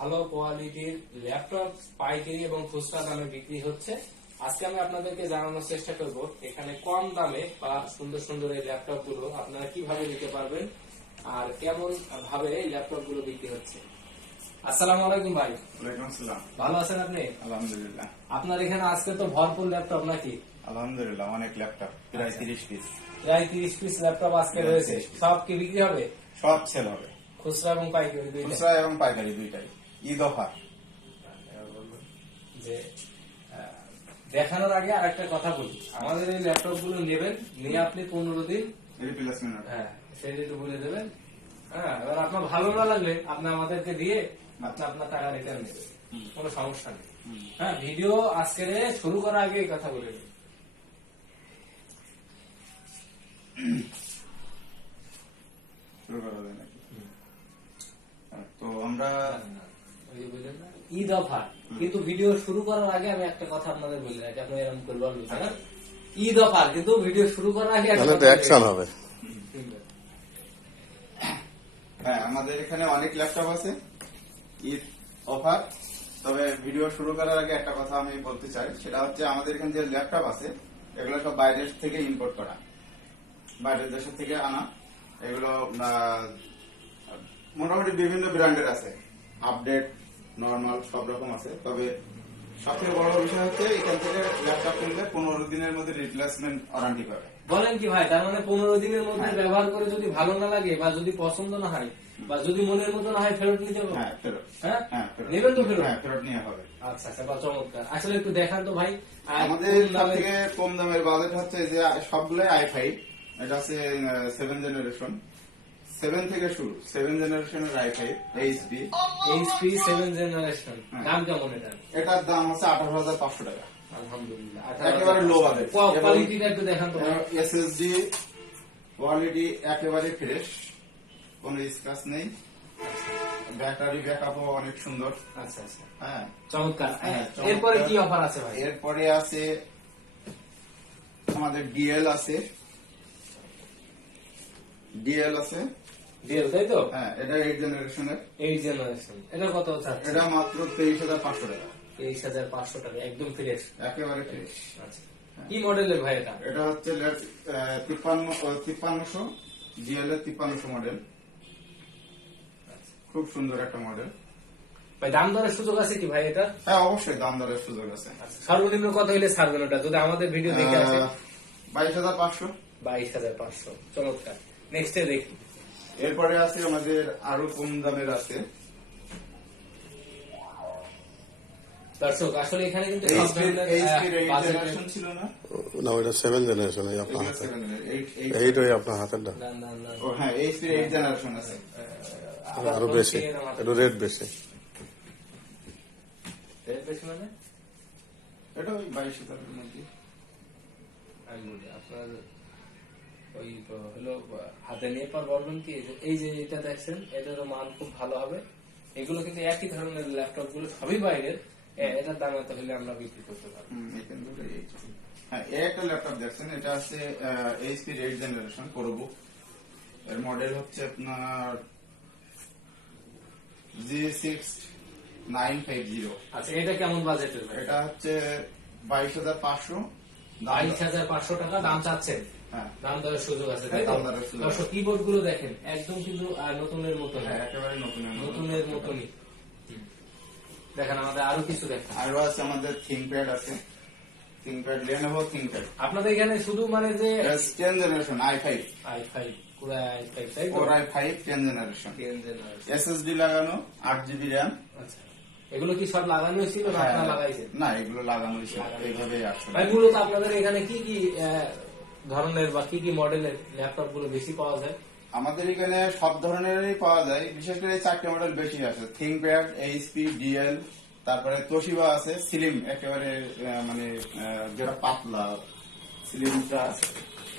ভালো কোয়ালিটির ল্যাপটপ পাইকারি এবং খুচরা দামে বিক্রি হচ্ছে। আজকে আমি আপনাদেরকে জানানোর চেষ্টা করব এখানে কম দামে বা সুন্দর সুন্দর এই ল্যাপটপ গুলো আপনারা কিভাবে নিতে পারবেন আর কেমন ভাবে এই ল্যাপটপ গুলো বিক্রি হচ্ছে। আসসালামু আলাইকুম ভাই। ওয়ালাইকুম আসসালাম। ভালো আছেন আপনি? আলহামদুলিল্লাহ। আপনার এখানে আজকে তো ভরপুর ল্যাপটপ নাকি? আলহামদুলিল্লাহ, অনেক ল্যাপটপ, প্রায় 30 পিস। প্রায় 30 পিস ল্যাপটপ আজকে রয়েছে। সব কি বিক্রি হবে? সব সেল হবে, খুচরা এবং পাইকারি দুইটাই। খুচরা এবং পাইকারি দুইটাই। ঈদ অফার। যে দেখানোর আগে আরেকটা কথা বলি, আমাদের এই ল্যাপটপ গুলো নেবেন, নিয়ে আপনি 15 দিন রিপ্লেসমেন্ট। হ্যাঁ সেটা একটু বলে দেবেন। হ্যাঁ, এবার আপনার ভালো না লাগলে আপনি আমাদেরকে দিয়ে আপনি আপনার টাকা রিটার্ন নেবেন, কোনো সমস্যা নেই। হ্যাঁ, ভিডিও আজকে শুরু করার আগে এই কথা বলে দেবেন। শুরু করা যায় নাকি? তো আমরা ঈদ অফার, কিন্তু ভিডিও শুরু করার আগে আমি একটা কথা আপনাদের বলি রাখি, আপনি এরকম করে বলবেন না। ঈদ অফার, কিন্তু ভিডিও শুরু করার আগে অ্যাকশন হবে। হ্যাঁ, আমাদের এখানে অনেক ল্যাপটপ আছে, ঈদ অফার। তবে ভিডিও শুরু করার আগে একটা কথা আমি বলতে চাই, সেটা হচ্ছে আমাদের এখানে যে ল্যাপটপ আছে এগুলো সব বাইরের থেকে ইম্পোর্ট করা, বাইরের দেশের থেকে আনা। এগুলো মোটামুটি বিভিন্ন ব্র্যান্ডের আছে, আপডেট, নর্মাল সব রকম আছে। তবে সবথেকে বড় বিষয় হচ্ছে এখান থেকে ল্যাপটপ কিনলে 15 দিনের মধ্যে রিপ্লেসমেন্ট ওয়ারেন্টি পাবে। বলেন কি ভাই? তার মানে 15 দিনের মধ্যে ব্যবহার করে যদি ভালো না লাগে বা যদি পছন্দ না হয় বা যদি মনের মতো না হয় ফেরত নিতে হবে। হ্যাঁ, ফেরত। হ্যাঁ, হ্যাঁ, ফেরত। নেবেন তো ফেরত? হ্যাঁ, ফেরত নিয়ে হবে। আচ্ছা আচ্ছা, বা চমৎকার। আসলে একটু দেখান তো ভাই। আমাদের সবথেকে কম দামের বাজেট হচ্ছে যে সবগুলোই i5, এটা হচ্ছে 7 জেনারেশন, 7 থেকে শুরু, 7 জেনারেশনের i5 এইচপি 7 জেনারেশন। দাম কেমন এটা? এটার দাম হচ্ছে 18,500 টাকা। আলহামদুলিল্লাহ, একেবারে লো বাজেট। কোয়ালিটিটা একটু দেখান তো। এসএসডি কোয়ালিটি একেবারে ফ্রেশ, কোনো স্ক্র্যাচ নেই। ব্যাটারি ব্যাকআপও অনেক সুন্দর। আচ্ছা আচ্ছা, হ্যাঁ, চমৎকার। হ্যাঁ, এরপরে কি অফার আছে ভাই? এরপরে আছে আমাদের ডিএল আছে, ডিএল আছে, ডিএল, তাই তো? হ্যাঁ, এটা 8 জেনারেশনের। 8 জেনারেশন। এটা কত চাচ্ছেন? এটা মাত্র 23,500 টাকা। 23,500 টাকা, একদম ফ্রেশ, একেবারে ফ্রেশ। আচ্ছা, কি মডেলের ভাই এটা? এটা হচ্ছে 5300 জিএল এর 5300 মডেল। খুব সুন্দর একটা মডেল। ভাই দাম দরের সুযোগ আছে কি ভাই এটা? হ্যাঁ, অবশ্যই দাম দরের সুযোগ আছে। সর্বনিম্ন কত হইলে ছাড়বেন ওটা, যদি আমাদের ভিডিও দেখে আসে? 22,500। 22,500, চমৎকার। নেক্সটে দেখি। এরপরে আছে আমাদের আরো কম দামের আছে। দর্শক আসলে এখানে কিন্তু জেনারেশন ছিল না, না ওইটা 7 জেনারেশন, এই আপনার হাতে 8 ওই আপনার হাতের না। ও হ্যাঁ, এইচপি 8 জেনারেশন আছে। আরো বেশি, একটু রেট বেশি। মানে এটা ওই 22,000 এর মধ্যে। আপনার ওই হলো হাতে নিয়ে পর বলবেন কি, এই যে এটা দেখছেন এটারও মান খুব ভালো হবে। এগুলো কিন্তু একই ধরনের ল্যাপটপ গুলো, সবই বাইরের। এটার দাম এত হলে আমরা বিক্রি করতে পারবো। হ্যাঁ, একটা ল্যাপটপ দেখছেন, এটা হচ্ছে এইচপি 8 জেনারেশন প্রোবুক। এর মডেল হচ্ছে আপনার G6950। আচ্ছা, এটা কেমন বাজেটের? এটা হচ্ছে 22,500। 22,500 টাকা দাম চাচ্ছেন? হ্যাঁ, দাম দরের সুযোগ আছে, তাই তো? দাম দরের সুযোগ আছে। দর্শক কিবোর্ড গুলো দেখেন, একদম কিন্তু নতুনের মতো। হ্যাঁ, একেবারে নতুনের মতনই। দেখেন আমাদের আরো কিছু দেখেন। আরো আছে আমাদের থিংকপ্যাড আছে, থিংকপ্যাড, Lenovo থিংকপ্যাড। আপনাদের এখানে শুধু মানে যে 10 জেনারেশন i5, i5, পুরো i5, তাই তো? Core i5 10 generation, 10 generation. SSD লাগানো, 8GB RAM। আচ্ছা, এগুলো কি সব লাগানো ছিল না আপনারা লাগাইছেন? না, এগুলো লাগানো ছিল, এইভাবেই আসছে। ভাই মূলত আপনাদের এখানে কি কি ধরনের বা কি কি মডেলের ল্যাপটপ গুলো বেশি পাওয়া যায়? আমাদের এখানে সব ধরনেরই পাওয়া যায়, বিশেষ করে 4টে মডেল বেশি আছে। থিংকপ্যাড, এইচপি, ডিএল, তারপরে তোশিবা আছে, স্লিম, একেবারে মানে যেটা পাতলা স্লিমটা আছে।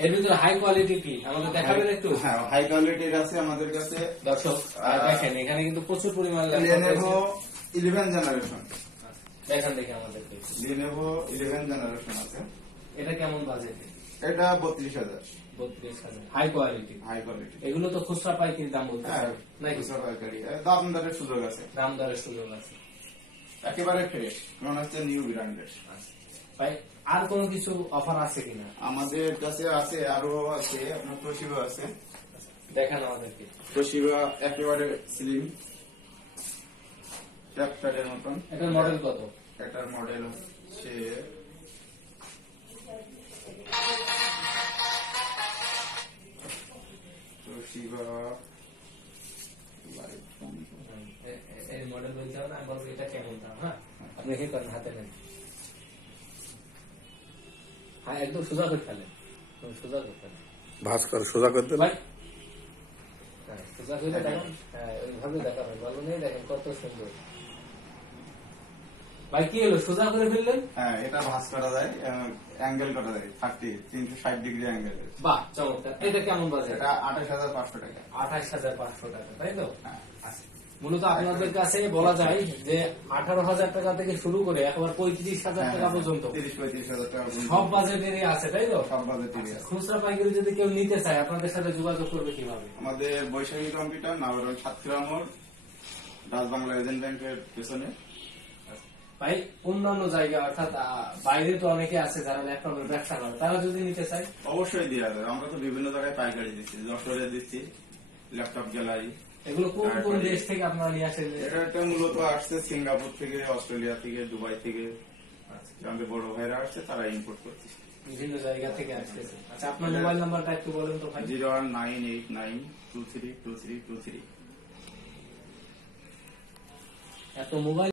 এর ভিতরে হাই কোয়ালিটি কি আমাদের দেখাবেন একটু? হ্যাঁ, হাই কোয়ালিটির আছে আমাদের কাছে। দর্শক দেখেন, এখানে কিন্তু প্রচুর পরিমাণ Lenovo 11 জেনারেশন। দেখেন দেখে আমাদেরকে। Lenovo 11 জেনারেশন আছে। এটা কেমন বাজেট? এটা 32,000 32,000 হাই কোয়ালিটি। High quality. এগুলো তো খুচরা পাইকারি দাম বলতে হ্যাঁ, পারেন নাকি? খুচরা পাইকারি দাম দরের সুযোগ আছে, দাম দরের সুযোগ আছে। একেবারে ফ্রেশ, মনে হচ্ছে নিউ ব্র্যান্ডের। ভাই আর কোনো কিছু অফার আছে কিনা? আমাদের কাছে আছে, আরো আছে, আপনার তোশিবা আছে। দেখান আমাদেরকে। তোশিবা একেবারে স্লিম ট্যাপটারের মতন। এটার মডেল কত? এটার মডেল হচ্ছে তোশিবা এই মডেল বলতে হবে না, আমি বলবো এটা কেমন দাম। হ্যাঁ, আপনি কি করেন, হাতে নেন। হ্যাঁ, একদম সোজা করে ফেলেন, সোজা করে ফেলেন ভাঁজ করে সোজা করে দেন। ভাই। হ্যাঁ, সোজা করে দেখেন। হ্যাঁ, ওইভাবে দেখাবেন, ভালো নেই, দেখেন কত সুন্দর। ভাই কি হলো, সোজা করে ফেললেন? হ্যাঁ, এটা ভাঁজ করা যায়, অ্যাঙ্গেল করা যায় 360 ডিগ্রি অ্যাঙ্গেল। বাহ, চমৎকার। এটা কেমন বাজে? এটা 28,500 টাকা। 28,500 টাকা, তাই তো? হ্যাঁ, মূলত আপনাদের কাছে বলা যায় যে 18,000 টাকা থেকে শুরু করে একবার 35,000 টাকা পর্যন্ত 30-35,000 টাকা পর্যন্ত সব বাজেটেরই আছে, তাই তো? সব বাজেটেরই আছে। খুচরা পাইকারি যদি কেউ নিতে চায় আপনাদের সাথে যোগাযোগ করবে কিভাবে? আমাদের বৈশাখী কম্পিউটার নাগরণ সাতক্ষীরা মোড়, ডাচ বাংলা এজেন্ট ব্যাংকের পেছনে। ভাই অন্যান্য জায়গা অর্থাৎ বাইরে তো অনেকে আছে যারা ল্যাপটপের ব্যবসা করে, তারা যদি নিতে চায় অবশ্যই দেওয়া যাবে, আমরা তো বিভিন্ন জায়গায় পাইকারি দিচ্ছি, যশোরে দিচ্ছি ল্যাপটপ গ্যালারি। এগুলো কোন কোন দেশ থেকে আপনারা নিয়ে আসেন? এটা মূলত আসছে সিঙ্গাপুর থেকে, অস্ট্রেলিয়া থেকে, দুবাই থেকে। আমাদের বড় ভাইরা আসছে, তারা ইম্পোর্ট করছে, বিভিন্ন জায়গা থেকে আসতেছে। আচ্ছা, আপনার মোবাইল নাম্বারটা একটু বলেন তো ভাই। 019892323233। এত মোবাইল